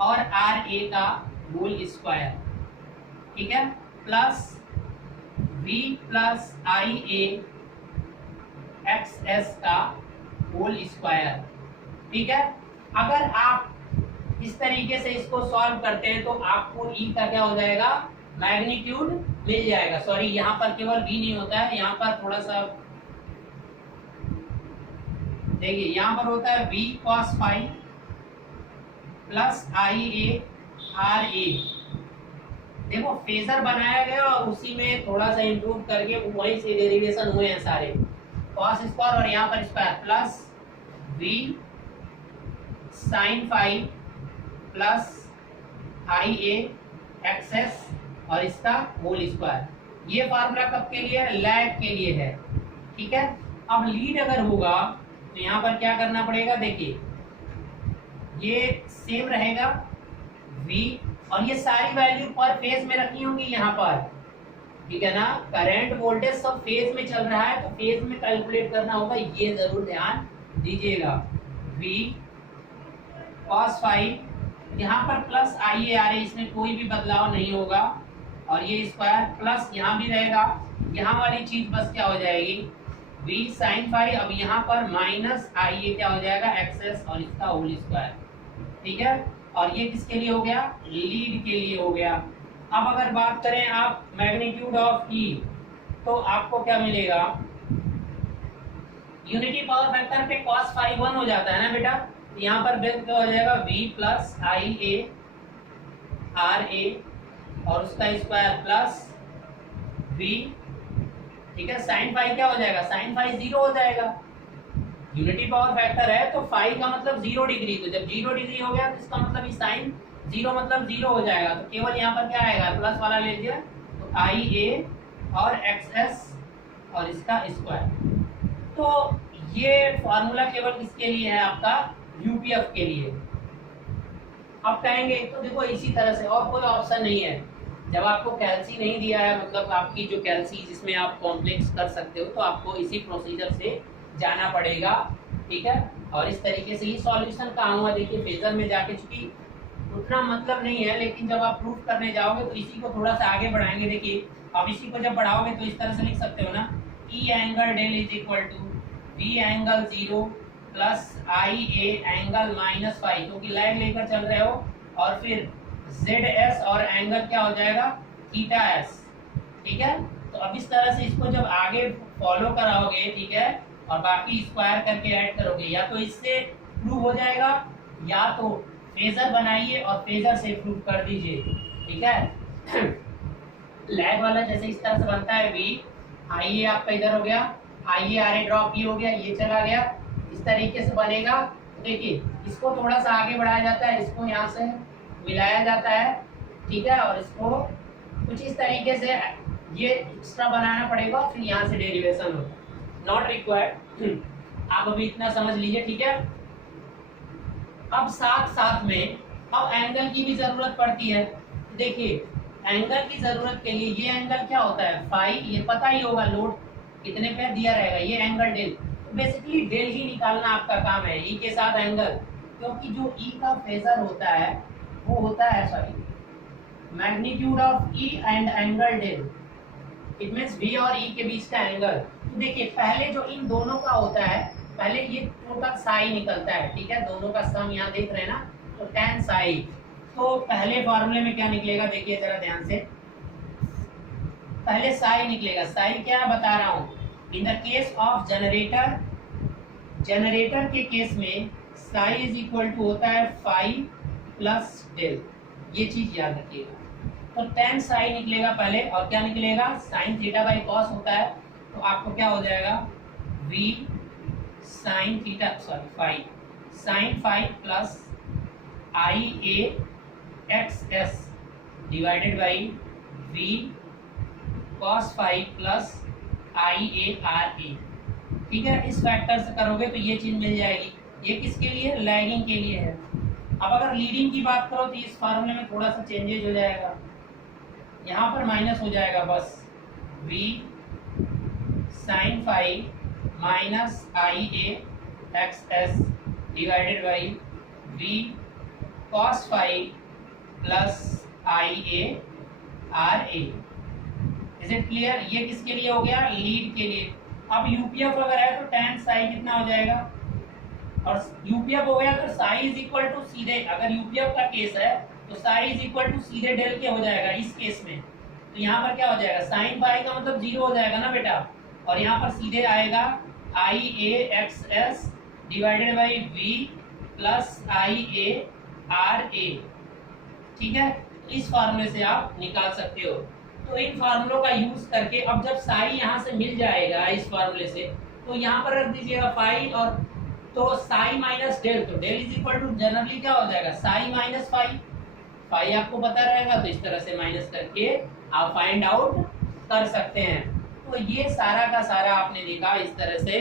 और आर ए का होल स्क्वायर, ठीक है, plus v plus I A X S का होल स्क्वायर। ठीक है, अगर आप इस तरीके से इसको सॉल्व करते हैं तो आपको e का क्या हो जाएगा, मैग्नीट्यूड मिल जाएगा। सॉरी, यहाँ पर केवल v नहीं होता है, यहाँ पर थोड़ा सा देखिए, यहाँ पर होता है v cos phi plus I A R a. देखो फेजर बनाया गया और उसी में थोड़ा सा इंप्रूव करके वहीं से डेरिवेशन हुए हैं सारे, cos स्क्वायर और यहाँ पर square plus v sine phi plus I a X s और इसका होल स्क्वायर। ये फार्मूला कब के लिए है, लैग के लिए है। ठीक है, अब लीड अगर होगा तो यहाँ पर क्या करना पड़ेगा, देखिए ये सेम रहेगा v और ये सारी वैल्यू पर फेज में रखी होंगी यहाँ पर। ठीक है ना, करंट वोल्टेज सब फेज में चल रहा है तो फेज में कैलकुलेट करना होगा, ये जरूर ध्यान दीजिएगा। v cos फाई, यहाँ पर प्लस आई ए आर ए, इसमें कोई भी बदलाव नहीं होगा, और ये स्क्वायर प्लस यहाँ भी रहेगा, यहाँ वाली चीज बस क्या हो जाएगी, v साइन फाई, अब यहाँ पर माइनस आई ए क्या हो जाएगा, एक्सेस और इसका होल स्क्वायर। ठीक है, और ये किसके लिए हो गया, लीड के लिए हो गया। अब अगर बात करें आप मैग्नीट्यूड ऑफ ई, तो आपको क्या मिलेगा, यूनिटी पावर फैक्टर पे cos फाई 1 हो जाता है ना बेटा, यहाँ पर बिल्कुल क्या हो जाएगा, v plus I A R a और उसका स्क्वायर प्लस v। ठीक है, साइन फाई क्या हो जाएगा, साइन फाई 0 हो जाएगा, यूनिटी पावर फैक्टर है तो फाई का मतलब 0 डिग्री, तो जब 0 डिग्री हो गया तो इसका मतलब साइन 0 मतलब 0 हो जाएगा, तो केवल यहाँ पर क्या आएगा, प्लस वाला ले लीजिए, तो आई ए और एक्स एस और इसका स्क्वायर। तो ये फॉर्मूला केवल किसके लिए है, आपका यूपीएफ के लिए। अब कहेंगे तो देखो इसी तरह से, और कोई ऑप्शन नहीं है, जब आपको कैल्सी नहीं दिया है, मतलब आपकी जो कैल्सी जिसमें आप कॉम्प्लेक्स कर सकते हो, तो आपको इसी प्रोसीजर से जाना पड़ेगा। ठीक है, और इस तरीके से ही सॉल्यूशन कहाँ हुआ, देखिए फेजर में जाके, चूंकि उतना मतलब नहीं है, लेकिन जब आप प्रूफ करने जाओगे तो इसी को थोड़ा सा आगे बढ़ाएंगे। देखिए अब इसी को जब बढ़ाओगे तो इस तरह से लिख सकते हो ना, E angle del is equal to V angle 0 plus I A angle minus phi, क्योंकि लैग लेकर चल रहे हो, और फिर जेड एस और एंगल क्या हो जाएगा, थीटा एस। ठीक है, तो अब इस तरह से इसको जब आगे फॉलो कराओगे, ठीक है, और बाकी स्क्वायर करके ऐड करोगे, या तो इससे प्रूव हो जाएगा, या तो फेजर बनाइए और फेजर से प्रूव कर दीजिए। ठीक है, लैग वाला जैसे इस तरह से बनता है, वी आई ए आपका इधर हो गया, आई ए आर ए ड्रॉप ये हो गया, ये चला गया, इस तरीके से बनेगा। देखिए इसको थोड़ा सा आगे बढ़ाया जाता है, इसको यहाँ से मिलाया जाता है। ठीक है, और इसको कुछ इस तरीके से ये एक्स्ट्रा बनाना पड़ेगा, फिर यहाँ से डेरिवेशन होगा, नॉट रिक्वायर्ड। आप अभी इतना समझ लीजिए। ठीक है, अब साथ साथ में अब एंगल की भी जरूरत पड़ती है। देखिए एंगल की जरूरत के लिए, ये एंगल क्या होता है, फाई, ये पता ही होगा, लोड कितने पे दिया रहेगा, ये एंगल डेल, तो बेसिकली डेल ही निकालना आपका काम है, ई के साथ एंगल, क्योंकि जो ई का फेजर होता है वो होता है, sorry, magnitude of E and angle del, it means V और ई के बीच का एंगल। तो देखिए पहले जो इन दोनों का होता है, पहले ये टोटल साई निकलता है। ठीक है, दोनों का सम यहाँ देख रहे हैं ना, तो tan साई, तो पहले फॉर्मूले में क्या निकलेगा, देखिए जरा ध्यान से, पहले साई निकलेगा। साई क्या बता रहा हूँ, in the case of generator, generator के केस में साई इज इक्वल टू होता है फाई प्लस डेल, ये चीज याद रखिएगा। तो tan साई निकलेगा पहले, और क्या निकलेगा, साइन थीटा बाई कॉस होता है, तो आपको क्या हो जाएगा, v sine theta sorry five, sine five plus I A X S divided by V cos five plus I A R a. ठीक है, इस फैक्टर से करोगे तो ये चीज मिल जाएगी। ये किसके लिए? लैगिंग के लिए है। अब अगर लीडिंग की बात करो तो इस फार्मूले में थोड़ा सा चेंजेज हो जाएगा, यहाँ पर माइनस हो जाएगा बस v sine five minus I A X S divided by v cos five plus I A R A. Is it clear? ये किसके लिए हो गया? लीड के लिए। अब यूपीएफ अगर है तो tan साई कितना हो जाएगा? और यूपीएफ हो गया तो साई इज इक्वल टू सीधे, अगर यूपीएफ का केस है तो साई इज इक्वल टू सीधे डेल के हो जाएगा इस केस में। तो यहाँ पर क्या हो जाएगा? साइन फाई का मतलब 0 हो जाएगा ना बेटा, और यहाँ पर सीधे आएगा I A X S divided by V plus I A R a. ठीक है, इस फार्मूले से आप निकाल सकते हो। तो इन फार्मूलों का यूज करके अब जब साई यहाँ से मिल जाएगा इस फार्मूले से, तो यहाँ पर रख दीजिएगा फाई, और तो साई माइनस डेल, तो del is equal to generally क्या हो जाएगा? Sai minus phi. फाई आपको पता रहेगा तो इस तरह से माइनस करके आप फाइंड आउट कर सकते हैं। तो ये सारा का सारा आपने देखा इस तरह से।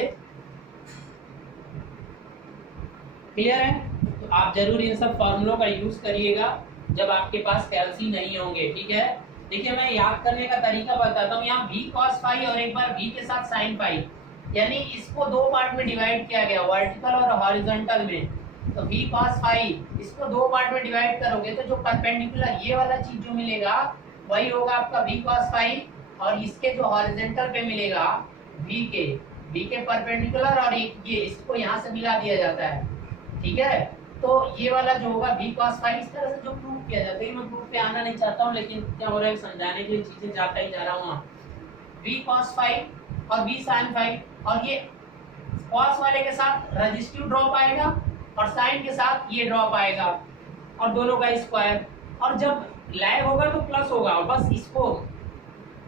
क्लियर है? तो आप जरूर इन सब फार्मूलों का यूज करिएगा जब आपके पास कैल्सी नहीं होंगे। ठीक है, देखिए मैं याद करने का तरीका बताता हूँ। यहाँ v cos फाई और एक बार v के साथ sin फाई, यानी इसको दो पार्ट में डिवाइड किया गया, वर्टिकल और हॉरिजॉन्टल में। तो v cos फाई इसको दो पार्ट में डिवाइड करोगे तो जो परपेंडिकुलर ये वाला चीज जो मिलेगा वही होगा आपका v cos फाई, और इसके जो हॉरिजॉन्टल पे मिलेगा v के परपेंडिकुलर, और ये इसको यहाँ से मिला दिया जाता है। ठीक है, तो ये वाला जो होगा v cos फाई, इस तरह से जो प्रूव किया जाता है, मैं प्रूफ पे आना नहीं चाहता हूँ, लेकिन क्या हो रहा है समझाने के लिए चीजें जाता ही जा रहा हूँ। v cos फाई और v sin फाई, और ये cos वाले के साथ रजिस्टिव ड्रॉप आएगा और sin के साथ ये ड्रॉप आएगा, और दोनों का स्क्वायर, और जब लैग होगा तो प्लस होगा, और बस इसको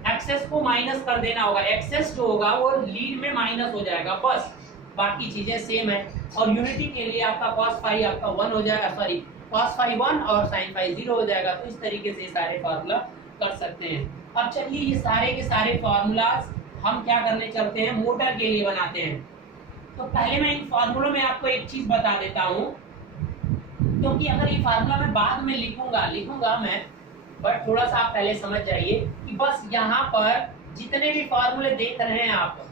एक्सेस को माइनस कर देना होगा। एक्सेस जो होगा वो लीड में माइनस हो जाएगा, बस बाकी चीजें सेम है। और यूनिटी के लिए आपका cos फाई आपका 1 हो जाएगा, सॉरी cos फाई 1 और sin फाई 0 हो जाएगा। तो इस तरीके से सारे फार्मूला कर सकते हैं। अब चलिए ये सारे के सारे फार्मूलाज हम क्या करने चलते हैं, मोटर के लिए बनाते हैं। तो पहले मैं इन फार्मूलों में आपको एक चीज बता देता हूँ, क्योंकि अगर ये फार्मूला मैं बाद में लिखूंगा मैं, बट थोड़ा सा आप पहले समझ जाइए कि बस यहाँ पर जितने भी फार्मूले देख रहे हैं आप,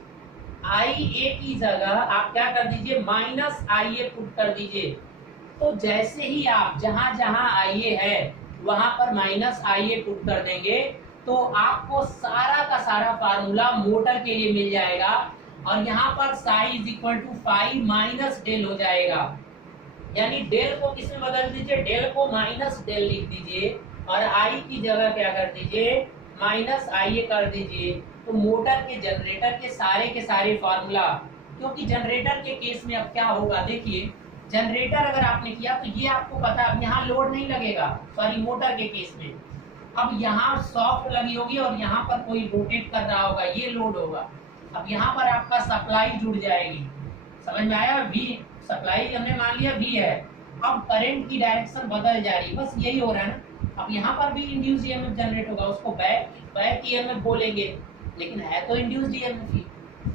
आई ए की जगह आप क्या कर दीजिए, माइनस आई ए पुट कर दीजिए। तो जैसे ही आप जहां जहां आई ए है वहां पर माइनस आई ए पुट कर देंगे तो आपको सारा का सारा फार्मूला मोटर के लिए मिल जाएगा। और यहाँ पर psi is equal to phi minus del हो जाएगा, यानी डेल को किसमें बदल दीजिए, डेल को माइनस डेल लिख दीजिए, और आई की जगह क्या कर दीजिए, माइनस आई ए कर दीजिए। तो मोटर के जनरेटर के सारे फार्मूला, क्योंकि जनरेटर के केस में अब क्या होगा, देखिए जनरेटर अगर आपने किया तो ये आपको पता है अब यहाँ लोड नहीं लगेगा, सॉरी मोटर के केस में अब यहाँ सॉफ्ट लगी होगी और यहाँ पर कोई रोटेट कर रहा होगा, ये लोड होगा। अब यहाँ पर आपका सप्लाई जुड़ जाएगी, समझ में आया? V सप्लाई हमने मान लिया V है, अब करंट की डायरेक्शन बदल जा रही है, बस यही हो रहा है ना। अब यहाँ पर भी इंड्यूस ईएमएफ जनरेट होगा, उसको बैक ईएमएफ बोलेंगे, लेकिन है तो इंड्यूस्ड ईएमएफ ही।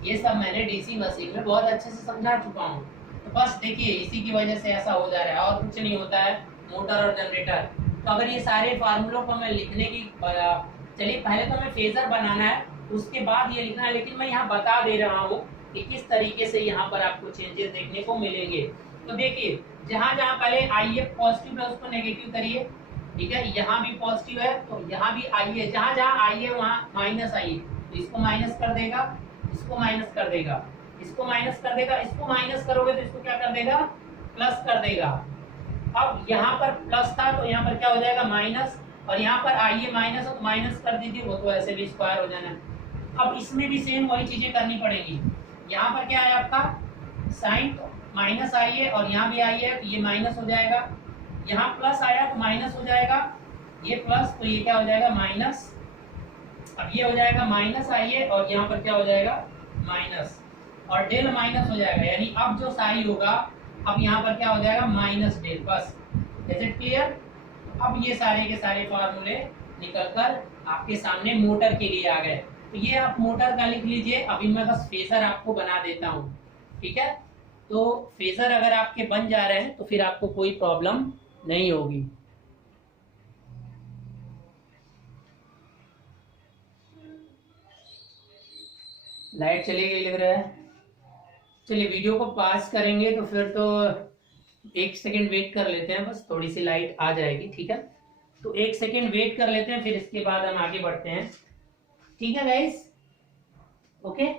ये सब मैंने डीसी मशीन में बहुत अच्छे से समझा चुका हूँ। तो बस देखिए इसी की वजह से ऐसा हो जा रहा है, और कुछ नहीं होता है मोटर और जनरेटर। तो अगर ये सारे फार्मूलों को मैं लिखने की, चलिए पहले तो हमें फेजर बनाना है, उसके बाद ये लिखना है, लेकिन मैं यहाँ बता दे रहा हूँ कि किस तरीके से यहाँ पर आपको चेंजेस देखने को मिलेंगे। तो देखिए जहाँ जहाँ पहले आई ए पॉजिटिव है उसको नेगेटिव करिए, ठीक है, यहाँ भी पॉजिटिव है तो यहाँ भी आई ए, जहाँ जहाँ आई है वहाँ माइनस आई, तो इसको माइनस कर देगा, इसको माइनस कर देगा, इसको माइनस कर देगा, इसको माइनस करोगे तो इसको क्या कर देगा, प्लस कर देगा। अब यहाँ पर प्लस था तो यहाँ पर क्या हो जाएगा, माइनस, और यहाँ पर आई ए माइनस है तो माइनस कर दीजिए, वो तो ऐसे भी स्क्वायर हो जाना है। अब इसमें भी सेम वही चीजें करनी पड़ेगी। यहाँ पर क्या है आपका साइन माइनस आई है, और यहाँ भी आई है तो ये माइनस हो जाएगा, यहाँ प्लस आया तो माइनस हो जाएगा, ये प्लस तो ये क्या हो जाएगा माइनस, अब ये हो जाएगा माइनस आई है, और यहाँ पर क्या हो जाएगा माइनस। और डेल माइनस हो जाएगा, यानी अब जो साई होगा अब यहाँ पर क्या हो जाएगा माइनस डेल, बस। Is it clear? अब ये सारे के सारे फॉर्मूले निकलकर आपके सामने मोटर के लिए आ गए। तो ये आप मोटर का लिख लीजिए। अभी मैं बस फेजर आपको बना देता हूँ, ठीक है? तो फेजर अगर आपके बन जा रहे हैं तो फिर आपको कोई प्रॉब्लम नहीं होगी। लाइट चली गई लग रहा है। चलिए वीडियो को पास करेंगे तो फिर तो 1 सेकेंड वेट कर लेते हैं, बस थोड़ी सी लाइट आ जाएगी, ठीक है? तो 1 सेकेंड वेट कर लेते हैं, फिर इसके बाद हम आगे बढ़ते हैं, ठीक है गाइस? ओके।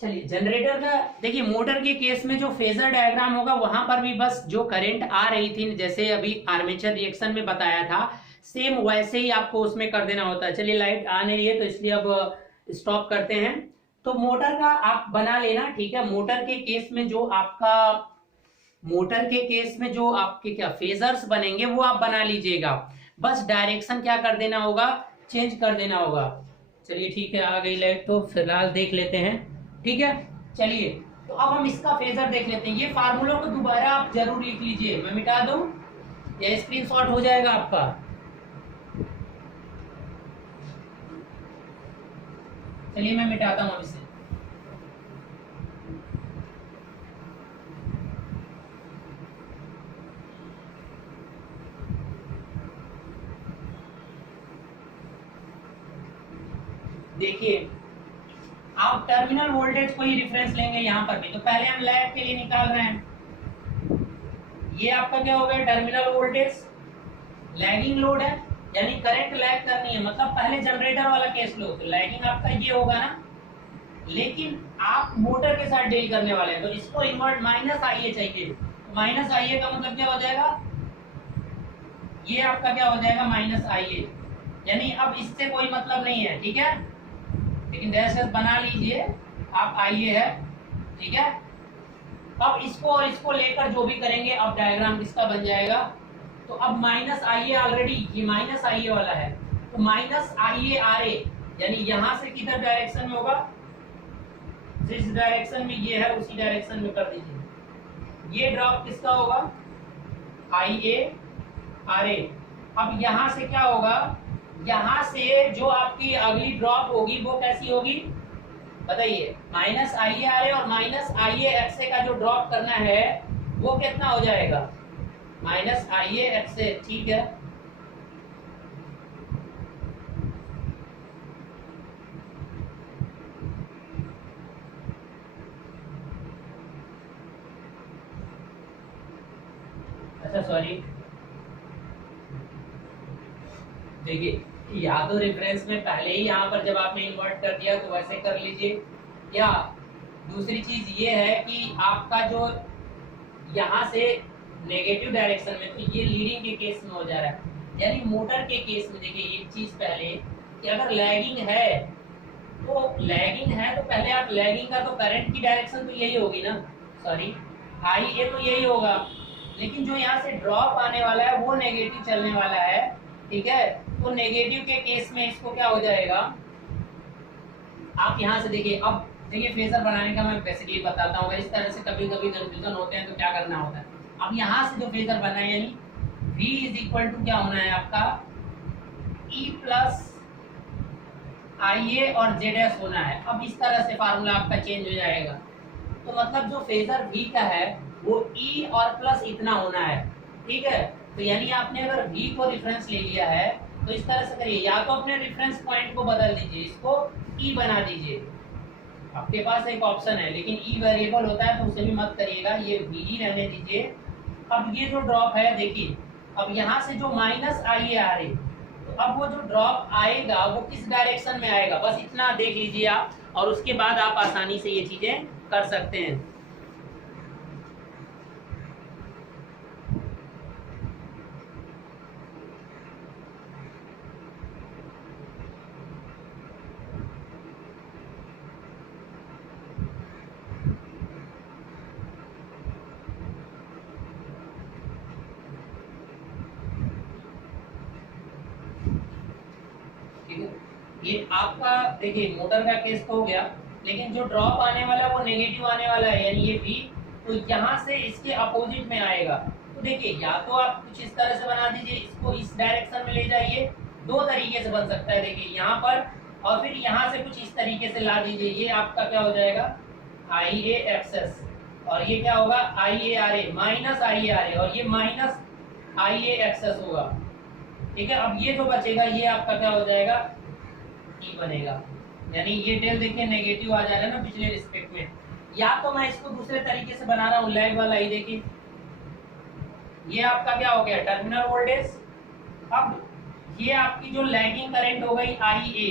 चलिए जनरेटर का देखिए, मोटर के केस में जो फेजर डायग्राम होगा वहां पर भी बस जो करंट आ रही थी, जैसे अभी आर्मेचर रिएक्शन में बताया था, सेम वैसे ही आपको उसमें कर देना होता है। चलिए लाइट आ नहीं रही है तो इसलिए अब स्टॉप करते हैं। तो मोटर का आप बना लेना, ठीक है? मोटर के केस में जो आपके क्या फेजर्स बनेंगे वो आप बना लीजिएगा, बस डायरेक्शन क्या कर देना होगा, चेंज कर देना होगा। चलिए ठीक है, आ गई लाइट तो फिलहाल देख लेते हैं, ठीक है? चलिए तो अब हम इसका फेजर देख लेते हैं। ये फार्मूलों को दोबारा आप जरूर लिख लीजिए, मैं मिटा दूं या स्क्रीनशॉट हो जाएगा आपका? चलिए मैं मिटाता हूं अब इसे। देखिए आप टर्मिनल वोल्टेज को ही रिफरेंस लेंगे यहाँ पर भी, तो पहले हम लैग के लिए निकाल रहे हैं। ये आपका क्या हो गया, टर्मिनल वोल्टेज। लैगिंग लोड है यानी करंट लैग करनी है, मतलब पहले जनरेटर वाला केस लो तो लैगिंग आपका ये होगा ना, लेकिन आप मोटर के साथ डील करने वाले हैं तो इसको इन्वर्ट माइनस आईए चाहिए। माइनस आईए का मतलब क्या हो जाएगा, ये आपका क्या हो जाएगा माइनस आईए, यानी अब इससे कोई मतलब नहीं है, ठीक है? लेकिन डैश बना लीजिए आप, आईए है, ठीक है? अब इसको और इसको लेकर जो भी करेंगे अब डायग्राम किसका बन जाएगा। तो अब माइनस आईए, ऑलरेडी ये माइनस आईए वाला है, तो माइनस आईए आर ए, यानी यहां से किधर डायरेक्शन में होगा, जिस डायरेक्शन में ये है उसी डायरेक्शन में कर दीजिए। ये ड्रॉप किसका होगा, आई ए आर ए। अब यहां से क्या होगा, यहां से जो आपकी अगली ड्रॉप होगी वो कैसी होगी बताइए, minus I A R a और माइनस आई ए एक्स ए का जो ड्रॉप करना है वो कितना हो जाएगा, माइनस आई ए एक्स ए, ठीक है? अच्छा सॉरी, देखिए या तो रेफरेंस में पहले ही यहाँ पर जब आपने इन्वर्ट कर दिया तो वैसे कर लीजिए, या दूसरी चीज ये है कि आपका जो यहाँ से नेगेटिव डायरेक्शन में, तो ये लीडिंग के केस में हो जा रहा है, यानी मोटर के केस में देखिए एक चीज पहले कि अगर लैगिंग है तो पहले आप लैगिंग का तो करंट की डायरेक्शन तो यही होगी ना, सॉरी आई ए तो यही होगा, लेकिन जो यहाँ से ड्रॉप आने वाला है वो नेगेटिव चलने वाला है, ठीक है? तो नेगेटिव के केस में इसको क्या हो जाएगा, आप यहाँ से देखिए, अब देखिए फेजर बनाने का मैं बेसिकली बताता हूँ, इस तरह से कभी कभी कंफ्यूजन होते हैं तो क्या करना होता है। अब यहाँ से जो फेजर बना है यानी V इज इक्वल टू क्या होना है आपका, E प्लस आई ए और जेड एस होना है। अब इस तरह से फार्मूला आपका चेंज हो जाएगा, तो मतलब जो फेजर V का है वो E और प्लस इतना होना है, ठीक है? तो यानी आपने अगर V को रेफरेंस ले लिया है तो इस तरह से करिए, या तो अपने रेफरेंस पॉइंट को बदल दीजिए, इसको E बना दीजिए, आपके पास एक ऑप्शन है, लेकिन E वेरिएबल होता है तो उसे भी मत करिएगा, ये V ही रहने दीजिए। अब ये जो ड्रॉप है देखिए, अब यहाँ से जो माइनस आई आ रही, तो अब वो जो ड्रॉप आएगा वो किस डायरेक्शन में आएगा, बस इतना देख लीजिए आप, और उसके बाद आप आसानी से ये चीजें कर सकते हैं। ये आपका देखिए मोटर का केस तो हो गया, लेकिन जो ड्रॉप आने वाला है वो नेगेटिव आने वाला है, यानी ये V, तो यहाँ से इसके अपोजिट में आएगा। तो देखिए या तो आप कुछ इस तरह से बना दीजिए, इसको इस डायरेक्शन में ले जाइए, दो तरीके से बन सकता है, देखिए यहाँ पर, और फिर यहाँ से कुछ इस तरीके से ला दीजिए, ये आपका क्या हो जाएगा IA एक्सेस, और ये क्या होगा IARA माइनस IARA, और ये माइनस IA एक्सेस होगा। ठीक है, अब ये जो बचेगा ये आपका क्या हो जाएगा E बनेगा, यानी ये डेल देखिए नेगेटिव आ जा रहा है ना पिछले रिस्पेक्ट में। या तो मैं इसको दूसरे तरीके से बना रहा हूँ, लैग वाला ही, देखिए ये आपका क्या हो गया टर्मिनल वोल्टेज, अब ये आपकी जो लैगिंग करंट हो गई IA,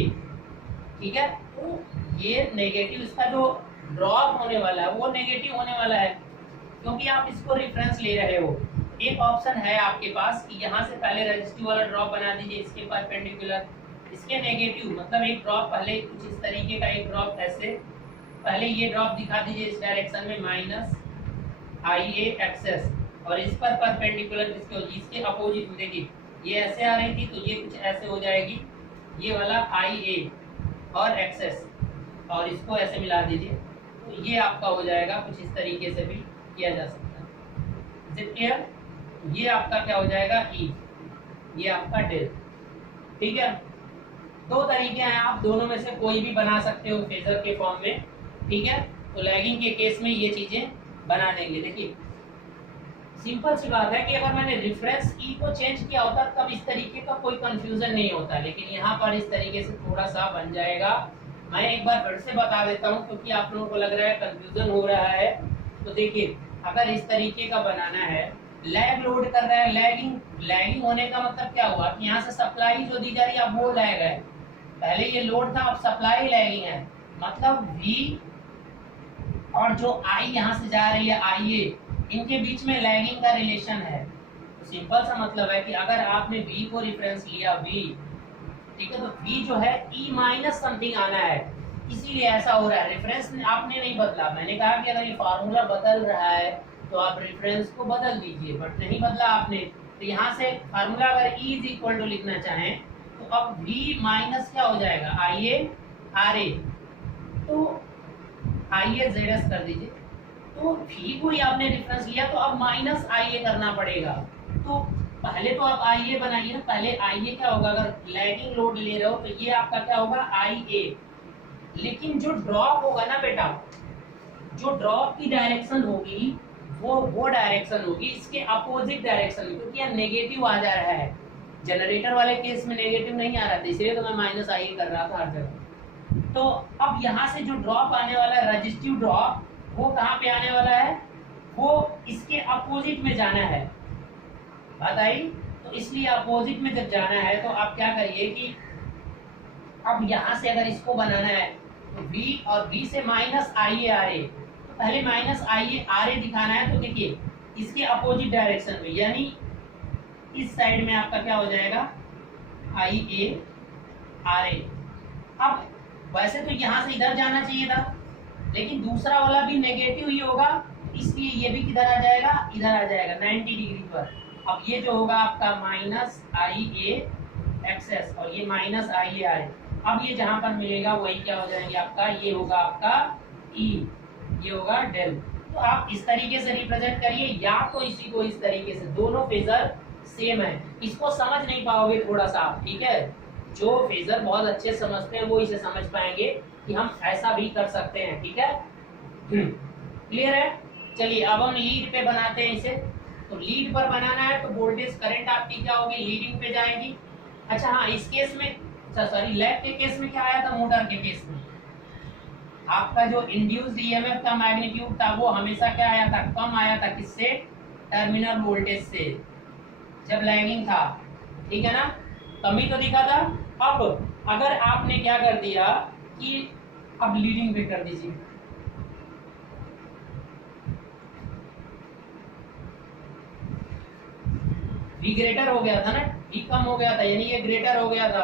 ठीक है, तो ये नेगेटिव, इसका जो ड्रॉप होने वाला है वो नेगेटिव होने वाला है, क्योंकि आप इसको रेफरेंस ले रहे हो। एक ऑप्शन है आपके पास कि यहाँ से पहले रेजिस्टिव वाला ड्रॉप बना दीजिए इसके परपेंडिकुलर, इसके नेगेटिव, मतलब एक ड्रॉप पहले कुछ इस तरीके का, एक ड्रॉप ऐसे पहले ये ड्रॉप दिखा दीजिए इस डायरेक्शन में माइनस IA एक्सेस, और इस पर परपेंडिकुलर इसके अपोजिट में देखिए ये ऐसे आ रही थी तो ये कुछ ऐसे हो जाएगी, ये वाला IA और एक्सेस, और इसको ऐसे मिला दीजिए, तो ये आपका हो जाएगा कुछ इस तरीके से भी किया जा सकता है। Is it clear? ये आपका क्या हो जाएगा E, ये आपका डेल। ठीक है, दो तरीके हैं, आप दोनों में से कोई भी बना सकते हो फेजर के फॉर्म में। ठीक है, तो लैगिंग के केस में ये चीजें बना देंगे। देखिए सिंपल सी बात है कि अगर मैंने रेफरेंस E को चेंज किया होता तब इस तरीके का कोई कंफ्यूजन नहीं होता, लेकिन यहाँ पर इस तरीके से थोड़ा सा बन जाएगा। मैं एक बार फिर से बता देता हूँ क्योंकि आप लोगों को लग रहा है कंफ्यूजन हो रहा है। तो देखिए अगर इस तरीके का बनाना है, लैग लोड कर रहा है, लैगिंग होने का मतलब क्या हुआ कि यहाँ से सप्लाई जो दी जा रही है अब वो लैग है, पहले ये लोड था अब सप्लाई लैगिंग है, मतलब V और जो I यहाँ से जा रही है IA, इनके बीच में लैगिंग का रिलेशन है। तो सिंपल सा मतलब है कि अगर आपने V को रेफरेंस लिया V, ठीक है, तो V जो है E माइनस समथिंग आना है, इसीलिए ऐसा हो रहा है। रेफरेंस आपने नहीं बदला, मैंने कहा कि अगर ये फार्मूला बदल रहा है तो आप रेफरेंस को बदल दीजिए, बट नहीं बदला आपने। तो यहाँ से फार्मूला अगर E इज इक्वल टू लिखना चाहें तो अब V माइनस क्या हो जाएगा IARA, तो IAZS कर दीजिए। तो V को ही आपने रेफरेंस लिया तो अब माइनस IA करना पड़ेगा। तो पहले तो आप IA बनाइए ना, पहले IA क्या होगा, अगर लैगिंग लोड ले रहे हो तो ये आपका क्या होगा IA, लेकिन जो ड्रॉप होगा ना बेटा, जो ड्रॉप की डायरेक्शन होगी वो डायरेक्शन होगी इसके अपोजिट डायरेक्शन में, क्योंकि यहाँ नेगेटिव आ जा रहा है। जनरेटर वाले केस में नेगेटिव नहीं आ रहा था, इसलिए तो मैं माइनस IA कर रहा था हर जगह। तो अब यहाँ से जो ड्रॉप आने वाला है रजिस्टिव ड्रॉप, वो कहाँ पे आने वाला है, वो इसके अपोजिट में जाना है। बात आई? तो इसलिए अपोजिट में जब जाना है तो आप क्या करिए कि अब यहाँ से अगर इसको बनाना है तो V और V से माइनस IARA, तो पहले माइनस IARA दिखाना है। तो देखिए इसके अपोजिट डायरेक्शन में, यानी इस साइड में आपका क्या हो जाएगा IARA। अब वैसे तो यहाँ से इधर जाना चाहिए था, लेकिन दूसरा वाला भी नेगेटिव ही होगा, इसलिए ये भी किधर आ जाएगा, इधर आ जाएगा 90 डिग्री पर। अब ये जो होगा आपका माइनस IA एक्सेस और ये माइनस IARA, अब ये जहां पर मिलेगा वही क्या हो जाएंगे आपका, ये होगा आपका E, ये होगा डेल। तो आप इस तरीके से रिप्रेजेंट करिए, या तो इसी को इस तरीके से, दोनों फेजर सेम है। इसको समझ नहीं पाओगे थोड़ा सा आप, ठीक है, जो फेजर बहुत अच्छे समझते हैं वो इसे समझ पाएंगे कि हम ऐसा भी कर सकते हैं। ठीक है, क्लियर है? चलिए अब हम लीड पे बनाते हैं इसे। तो लीड पर बनाना है तो वोल्टेज करंट आपकी क्या होगी, लीडिंग पे जाएगी। अच्छा हाँ, इस केस में सॉरी लैग के केस में क्या आया था, मोटर के केस में आपका जो इंड्यूस्ड ईएमएफ का मैग्नीट्यूड था वो हमेशा क्या आया था, कम आया था। किससे? टर्मिनल वोल्टेज से, जब लैगिंग था। ठीक है ना, कमी तो दिखा था। अब अगर आपने क्या कर दिया कि अब लीडिंग पे कर दीजिए, V ग्रेटर हो गया था ना, V कम हो गया था, यानी ये ग्रेटर हो गया था।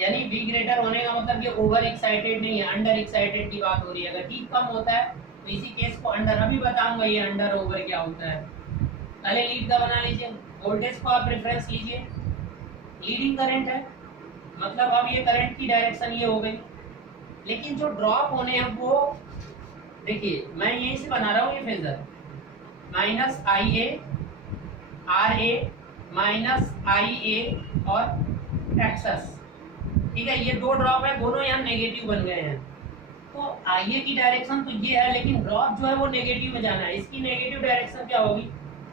यानी V ग्रेटर होने का मतलब ये ओवर एक्साइटेड नहीं है, अंडर एक्साइटेड की बात हो रही है। अगर T कम होता है तो इसी केस को अंडर, अभी बताऊंगा ये अंडर ओवर क्या होता है। पहले लीड का बना लीजिए, वोल्टेज को आप रेफरेंस लीजिए, लीडिंग करंट है मतलब अब ये करंट की डायरेक्शन ये हो गई, लेकिन जो ड्रॉप होने हैं वो देखिए मैं यहीं से बना रहा हूँ ये phasor, minus I A R a minus I a और एक्सेस, ठीक है। ये दो ड्रॉप है, दोनों यहाँ नेगेटिव बन गए हैं। तो आई ए की डायरेक्शन तो ये है, लेकिन ड्रॉप जो है वो नेगेटिव में जाना है। इसकी नेगेटिव डायरेक्शन क्या होगी,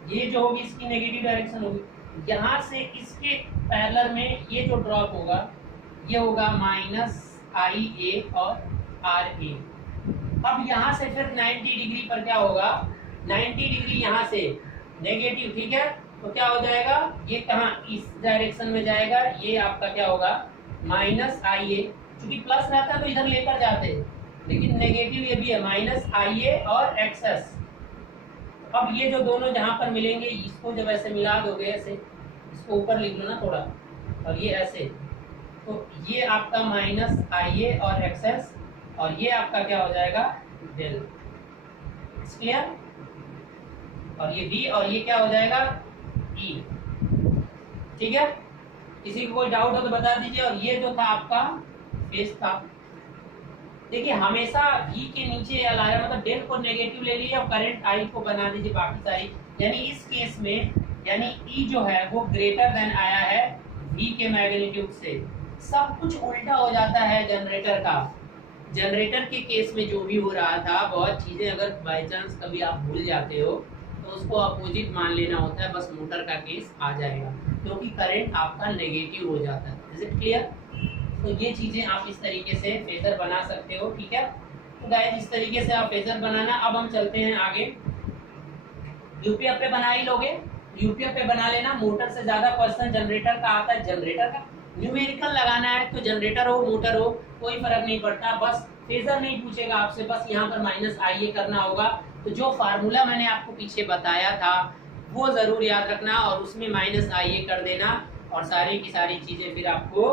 ये जो होगी इसकी नेगेटिव डायरेक्शन होगी। यहाँ से इसके पैरेलल में ये जो ड्रॉप होगा ये होगा माइनस आई ए और आर ए। अब यहाँ से फिर 90 डिग्री पर क्या होगा, 90 डिग्री यहाँ से नेगेटिव, ठीक है। तो क्या हो जाएगा, ये कहाँ इस डायरेक्शन में जाएगा, ये आपका क्या होगा माइनस आई ए। चूंकि प्लस रहता है तो इधर लेकर जाते हैं, लेकिन नेगेटिव ये भी है, माइनस आई ए और एक्सेस। अब ये जो दोनों जहां पर मिलेंगे, इसको जब ऐसे मिला दोगे, ऐसे इसको ऊपर लिख लो ना थोड़ा, और ये ऐसे, तो ये आपका माइनस आई ए और एक्सेस, और ये आपका क्या हो जाएगा डेल, क्लियर। और ये बी और ये क्या हो जाएगा ई, ठीक है। किसी को कोई डाउट हो तो बता दीजिए। और ये जो था आपका फेस था, देखिए हमेशा V के नीचे L आया, मतलब डेल को नेगेटिव ले लीजिए और करंट I को बना दीजिए बाकी सारी। यानी इस केस में यानी E जो है वो ग्रेटर देन आया है V के मैग्नीट्यूड से। सब कुछ उल्टा हो जाता है जनरेटर का। जनरेटर के केस में जो भी हो रहा था, बहुत चीजें अगर बाई चांस कभी आप भूल जाते हो तो उसको अपोजिट मान लेना होता है, बस मोटर का केस आ जाएगा क्योंकि करंट आपका नेगेटिव हो जाता है। Is it clear. तो ये चीजें आप इस तरीके से फेजर बना सकते हो, ठीक है। तो गाइस इस तरीके से आप फेजर बनाना। अब हम चलते हैं आगे। यूपीएफ पे बना ही लोगे, यूपीएफ पे बना लेना। मोटर से ज्यादा क्वेश्चन जनरेटर का आता है। जनरेटर का न्यूमेरिकल लगाना है तो जनरेटर हो मोटर हो कोई फर्क नहीं पड़ता, बस फेजर नहीं पूछेगा आपसे, बस यहाँ पर माइनस आई ए करना होगा। तो जो फार्मूला मैंने आपको पीछे बताया था वो जरूर याद रखना और उसमें माइनस आई ए कर देना और सारी की सारी चीजें फिर आपको